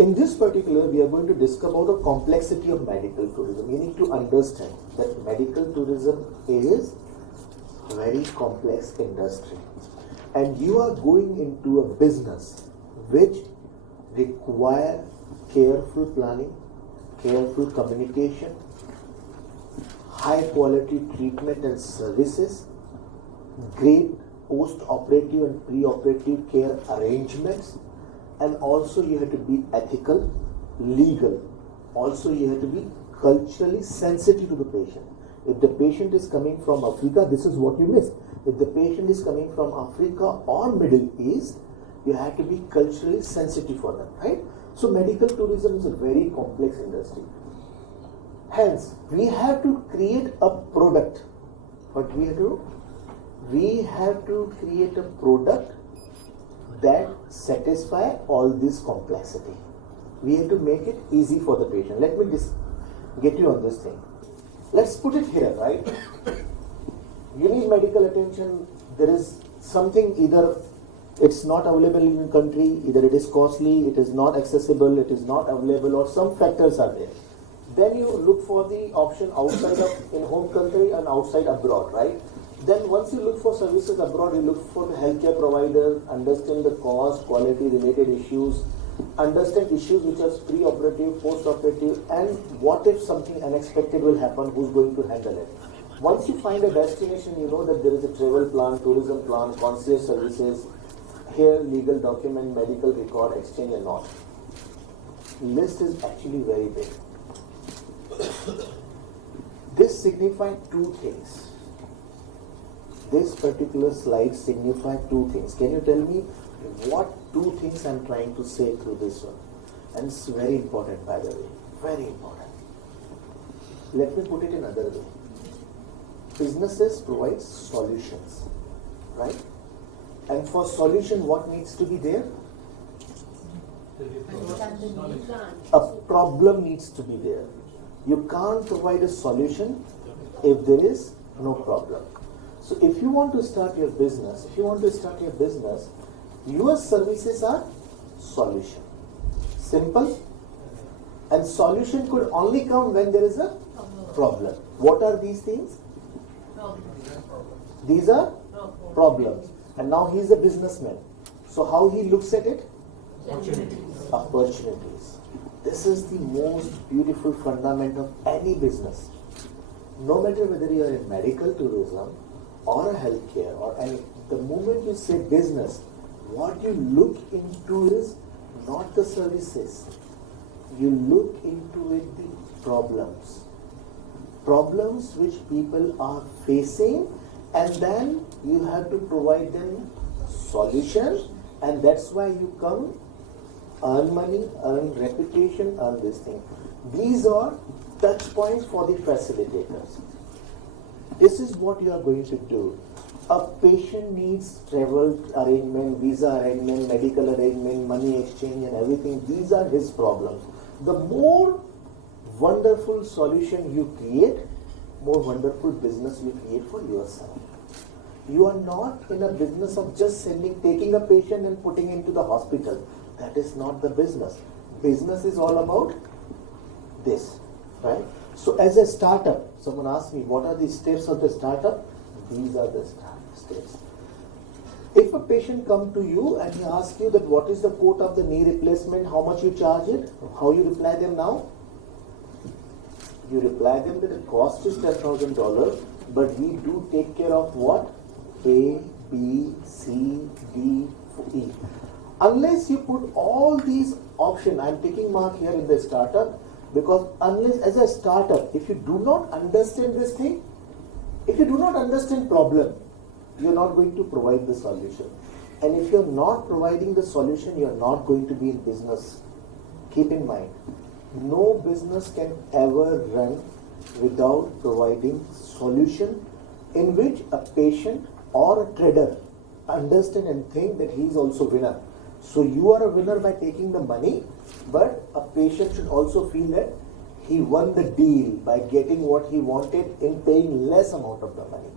In this particular, we are going to discuss about the complexity of medical tourism. You need to understand that medical tourism is a very complex industry. And you are going into a business which require careful planning, careful communication, high quality treatment and services, great post-operative and pre-operative care arrangements, and also you have to be ethical, legal. Also you have to be culturally sensitive to the patient. If the patient is coming from Africa, this is what you missed. If the patient is coming from Africa or Middle East, you have to be culturally sensitive for them, right? So medical tourism is a very complex industry. Hence, we have to create a product. What we have to do? We have to create a product that satisfy all this complexity. We have to make it easy for the patient. Let me just get you on this thing. Let's put it here, right? You need medical attention. There is something, either it's not available in the country, either it is costly, it is not accessible, it is not available, or some factors are there. Then you look for the option outside of in home country and outside abroad, right? Then once you look for services abroad, you look for the healthcare provider, understand the cost, quality related issues, understand issues which are pre-operative, post-operative, and what if something unexpected will happen, who's going to handle it. Once you find a destination, you know that there is a travel plan, tourism plan, concierge services, here legal document, medical record, exchange and all. List is actually very big. This signifies two things. This particular slide signifies two things. Can you tell me what two things I'm trying to say through this one? And it's very important, by the way. Very important. Let me put it in another way. Businesses provide solutions, right? And for solution, what needs to be there? A problem needs to be there. You can't provide a solution if there is no problem. So if you want to start your business, your services are solution. Simple. And solution could only come when there is a problem. What are these things? These are problems. And now he is a businessman. So how he looks at it? Opportunities. This is the most beautiful fundament of any business. No matter whether you are in medical tourism or a healthcare or any, the moment you say business, what you look into is not the services. You look into it the problems. Problems which people are facing, and then you have to provide them solutions, and that's why you come, earn money, earn reputation, earn this thing. These are touch points for the facilitators. This is what you are going to do. A patient needs travel arrangement, visa arrangement, medical arrangement, money exchange and everything. These are his problems. The more wonderful solution you create, more wonderful business you create for yourself. You are not in a business of just taking a patient and putting into the hospital. That is not the business. Business is all about this, right? So as a startup, someone asked me, what are the steps of the startup? These are the steps. If a patient comes to you and he asks you that what is the quote of the knee replacement, how much you charge it, how you reply them now? You reply them that the cost is $10,000, but we do take care of what? A, B, C, D, E. Unless you put all these options, I'm taking mark here in the startup, because unless as a startup, if you do not understand this thing, if you do not understand problem, you're not going to provide the solution. And if you're not providing the solution, you're not going to be in business. Keep in mind, no business can ever run without providing solution in which a patient or a trader understand and think that he is also winner. So you are a winner by taking the money, but a patient should also feel that he won the deal by getting what he wanted in paying less amount of the money.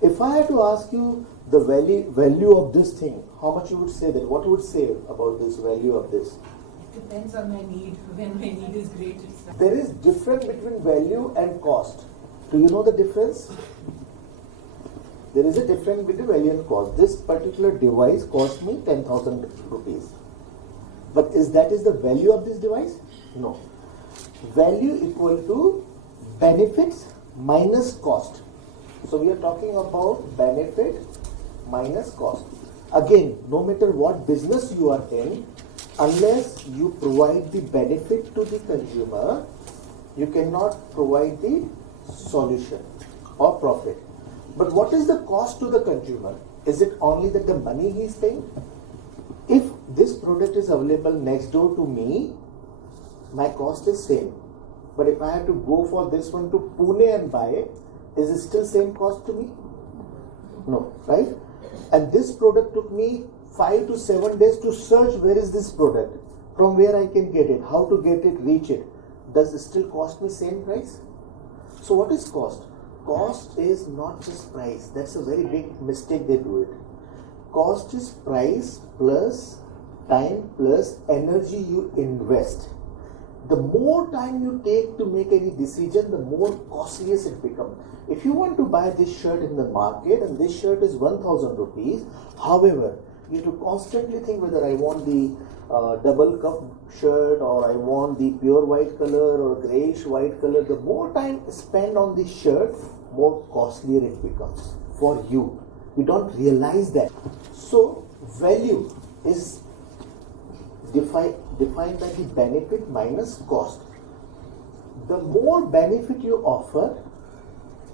If I had to ask you the value of this thing, how much you would say that? What would say about this value of this? Depends on my need. When my need is great, it's not. There is difference between value and cost. Do you know the difference? There is a difference between value and cost. This particular device cost me 10,000 rupees. But is the value of this device? No. Value equal to benefits minus cost. So we are talking about benefit minus cost. Again, no matter what business you are in, unless you provide the benefit to the consumer, you cannot provide the solution or profit. But what is the cost to the consumer? Is it only that the money he is paying? If this product is available next door to me, my cost is same. But if I have to go for this one to Pune and buy it, is it still same cost to me? No, right? And this product took me 5 to 7 days to search where is this product, from where I can get it, how to get it, reach it. Does it still cost me same price? So what is cost? Cost is not just price. That's a very big mistake they do it. Cost is price plus time plus energy you invest. The more time you take to make any decision, the more costly it becomes. If you want to buy this shirt in the market and this shirt is 1,000 rupees, however, you have to constantly think whether I want the double cuff shirt or I want the pure white color or grayish white color. The more time spent on this shirt, more costlier it becomes for you. You don't realize that. So value is defined by the benefit minus cost. The more benefit you offer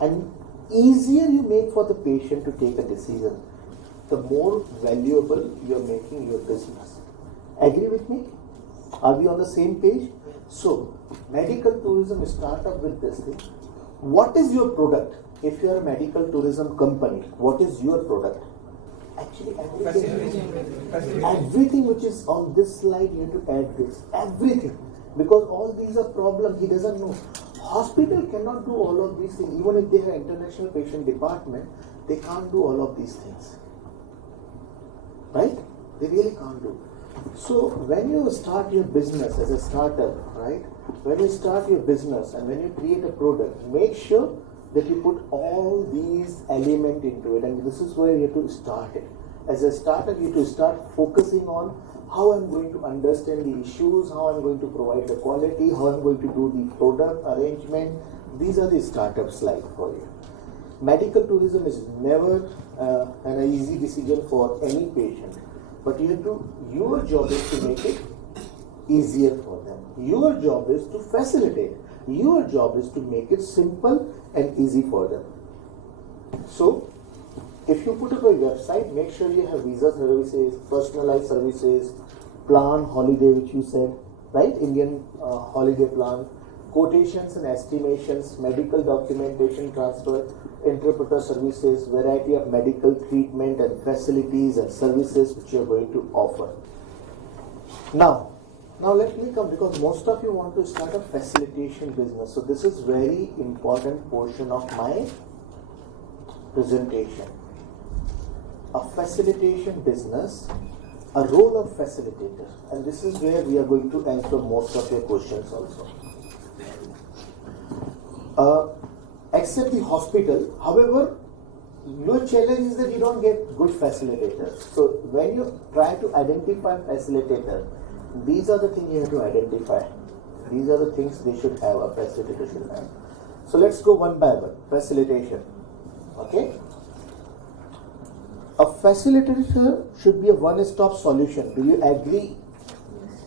and easier you make for the patient to take a decision, the more valuable you are making your business. Agree with me? Are we on the same page? So, medical tourism startup with this thing. What is your product? If you are a medical tourism company, what is your product? Actually, everything which is on this slide, you have to add this. Everything. Because all these are problems he doesn't know. Hospital cannot do all of these things. Even if they have international patient department, they can't do all of these things. Right? They really can't do. So when you start your business as a startup, right? When you start your business and when you create a product, make sure that you put all these elements into it, and this is where you have to start it. As a startup, you have to start focusing on how I'm going to understand the issues, how I'm going to provide the quality, how I'm going to do the product arrangement. These are the startup slides for you. Medical tourism is never an easy decision for any patient, but your job is to make it easier for them. Your job is to facilitate. Your job is to make it simple and easy for them. So, if you put up a website, make sure you have visa services, personalized services, plan holiday, which you said, right? Indian holiday plan, quotations and estimations, medical documentation transfer, interpreter services, variety of medical treatment and facilities and services which you are going to offer. Now let me come, because most of you want to start a facilitation business. So this is very important portion of my presentation. A facilitation business, a role of facilitator, and this is where we are going to answer most of your questions also. Except the hospital, however, your challenge is that you don't get good facilitators. So when you try to identify a facilitator, these are the things you have to identify. These are the things they should have, a facilitator should have. So let's go one by one. Facilitation. Okay? A facilitator should be a one-stop solution. Do you agree?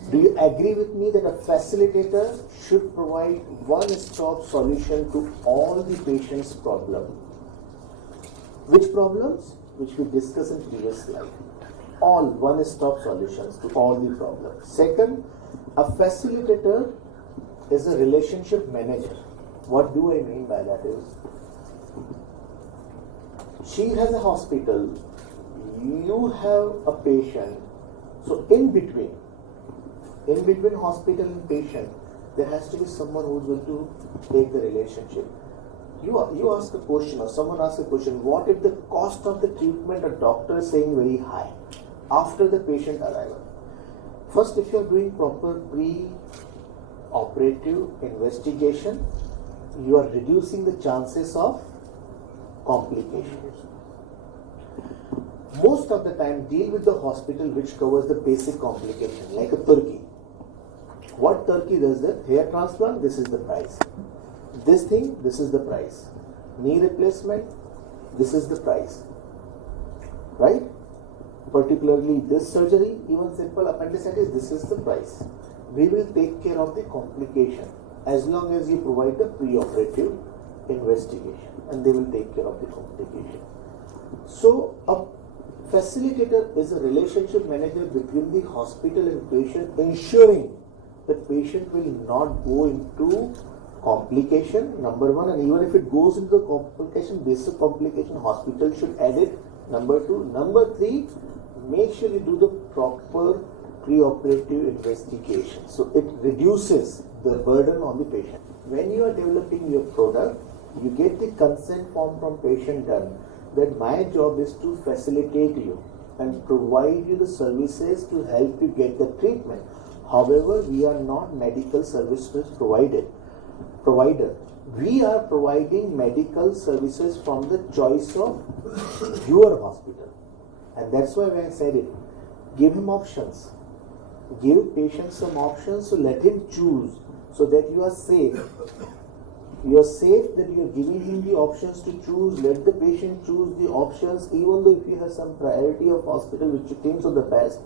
Do you agree with me that a facilitator should provide one-stop solution to all the patient's problems? Which problems? Which we discussed in previous slide. All one-stop solutions to all the problems. Second, a facilitator is a relationship manager. What do I mean by that is, she has a hospital, you have a patient, so in between hospital and patient, there has to be someone who is going to take the relationship. You ask a question or someone asks a question, what if the cost of the treatment a doctor is saying very high after the patient arrival? First, if you are doing proper pre-operative investigation, you are reducing the chances of complications. Most of the time, deal with the hospital which covers the basic complication, like a Turkey. What Turkey does that? Hair transplant, this is the price. This thing, this is the price. Knee replacement, this is the price. Right? Particularly this surgery, even simple appendicitis, this is the price. We will take care of the complication as long as you provide the pre-operative investigation, and they will take care of the complication. So, a facilitator is a relationship manager between the hospital and patient, ensuring that patient will not go into complication, number one, and even if it goes into the complication, basic complication, hospital should add it, number two. Number three, make sure you do the proper pre-operative investigation. So it reduces the burden on the patient. When you are developing your product, you get the consent form from patient done, that my job is to facilitate you and provide you the services to help you get the treatment. However, we are not medical services provider. We are providing medical services from the choice of your hospital. And that's why when I said it, give him options. Give patient some options, so let him choose, so that you are safe. You are safe that you are giving him the options to choose. Let the patient choose the options, even though if you have some priority of hospital which you think are the best,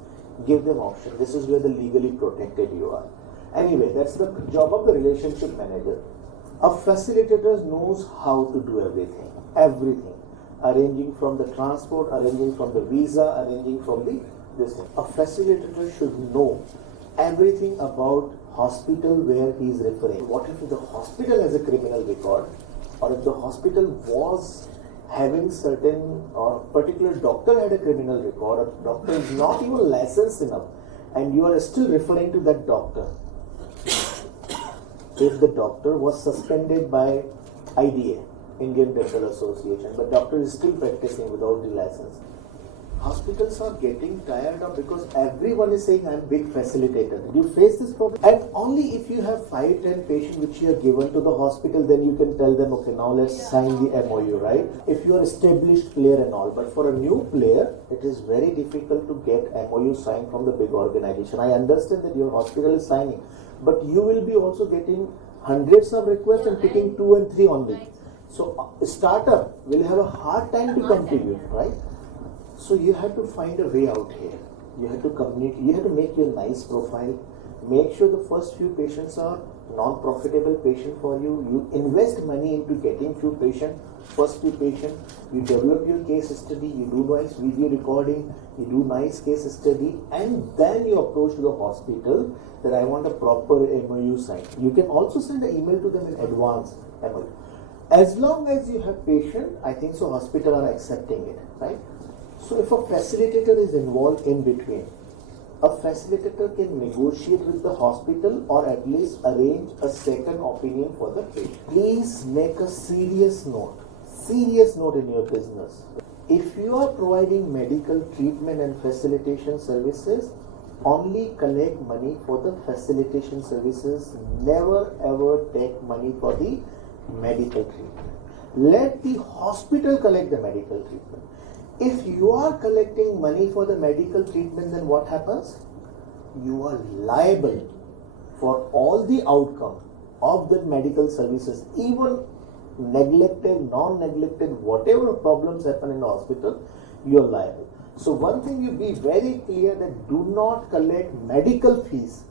give them option. This is where the legally protected you are. Anyway, that's the job of the relationship manager. A facilitator knows how to do everything. Arranging from the transport, arranging from the visa, arranging from the this thing. A facilitator should know everything about hospital where he is referring. What if the hospital has a criminal record, or if the hospital was having certain or particular doctor had a criminal record, or doctor is not even licensed enough, and you are still referring to that doctor. If the doctor was suspended by IDA, Indian Dental Association, but doctor is still practicing without the license. Hospitals are getting tired of, because everyone is saying I'm big facilitator. Did you face this problem? And only if you have 5-10 patients which you are given to the hospital, then you can tell them, okay, now let's sign the MOU, right? If you are established player and all, but for a new player, it is very difficult to get MOU signed from the big organization. I understand that your hospital is signing, but you will be also getting hundreds of requests and picking 2 and 3 only. So a startup will have a hard time to come to you, right? So you have to find a way out here. You have to communicate. You have to make your nice profile. Make sure the first few patients are non-profitable patient for you. You invest money into getting few patients. First few patients, you develop your case study. You do nice video recording. You do nice case study, and then you approach the hospital that I want a proper MOU signed. You can also send an email to them in advance MOU. As long as you have patient, I think so hospital are accepting it, right? So if a facilitator is involved in between, a facilitator can negotiate with the hospital or at least arrange a second opinion for the patient. Please make a serious note in your business. If you are providing medical treatment and facilitation services, only collect money for the facilitation services. Never ever take money for the medical treatment. Let the hospital collect the medical treatment. If you are collecting money for the medical treatment, then what happens? You are liable for all the outcome of the medical services, even neglected, non-neglected, whatever problems happen in the hospital, you are liable. So one thing you be very clear that do not collect medical fees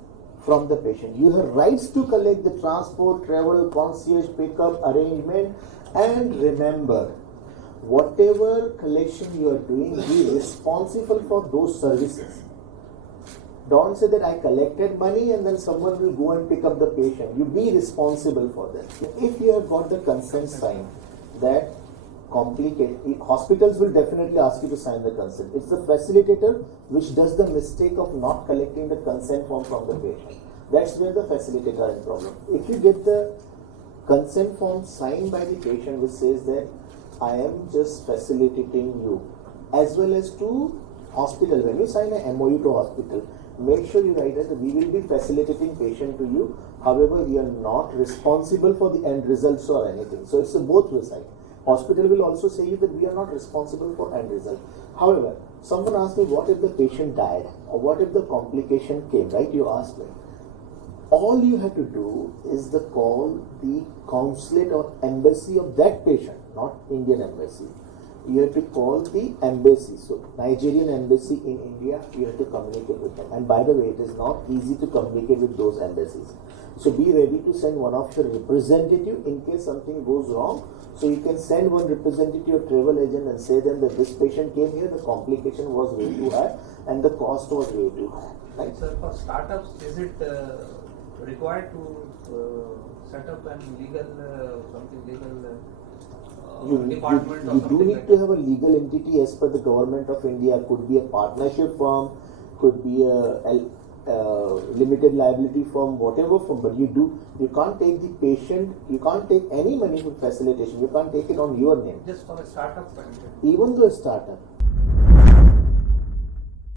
from the patient. You have rights to collect the transport, travel, concierge, pickup, arrangement, and remember, whatever collection you are doing, be responsible for those services. Don't say that I collected money and then someone will go and pick up the patient. You be responsible for that. If you have got the consent signed, that hospitals will definitely ask you to sign the consent. It's the facilitator which does the mistake of not collecting the consent form from the patient. That's where the facilitator is problem. If you get the consent form signed by the patient which says that I am just facilitating you, as well as to Hospital, when you sign a MOU to hospital, make sure you write that we will be facilitating patient to you. However, we are not responsible for the end results or anything. So it's a both way side. Hospital will also say you that we are not responsible for end result. However, someone asked me, what if the patient died or what if the complication came, right? You asked me. All you have to do is the call the consulate or embassy of that patient, not Indian embassy. You have to call the embassy. So Nigerian embassy in India, you have to communicate with them. And by the way, it is not easy to communicate with those embassies. So be ready to send one of your representative in case something goes wrong. So you can send one representative or travel agent and say them that this patient came here, the complication was way too high and the cost was way too high. Right? Sir, for startups, is it required to set up an legal department or you something do need like to have a legal entity as per the government of India. Could be a partnership firm, could be a limited liability firm, whatever firm. But you can't take the patient, you can't take any money for facilitation. You can't take it on your name. Just for a startup? Even though a startup.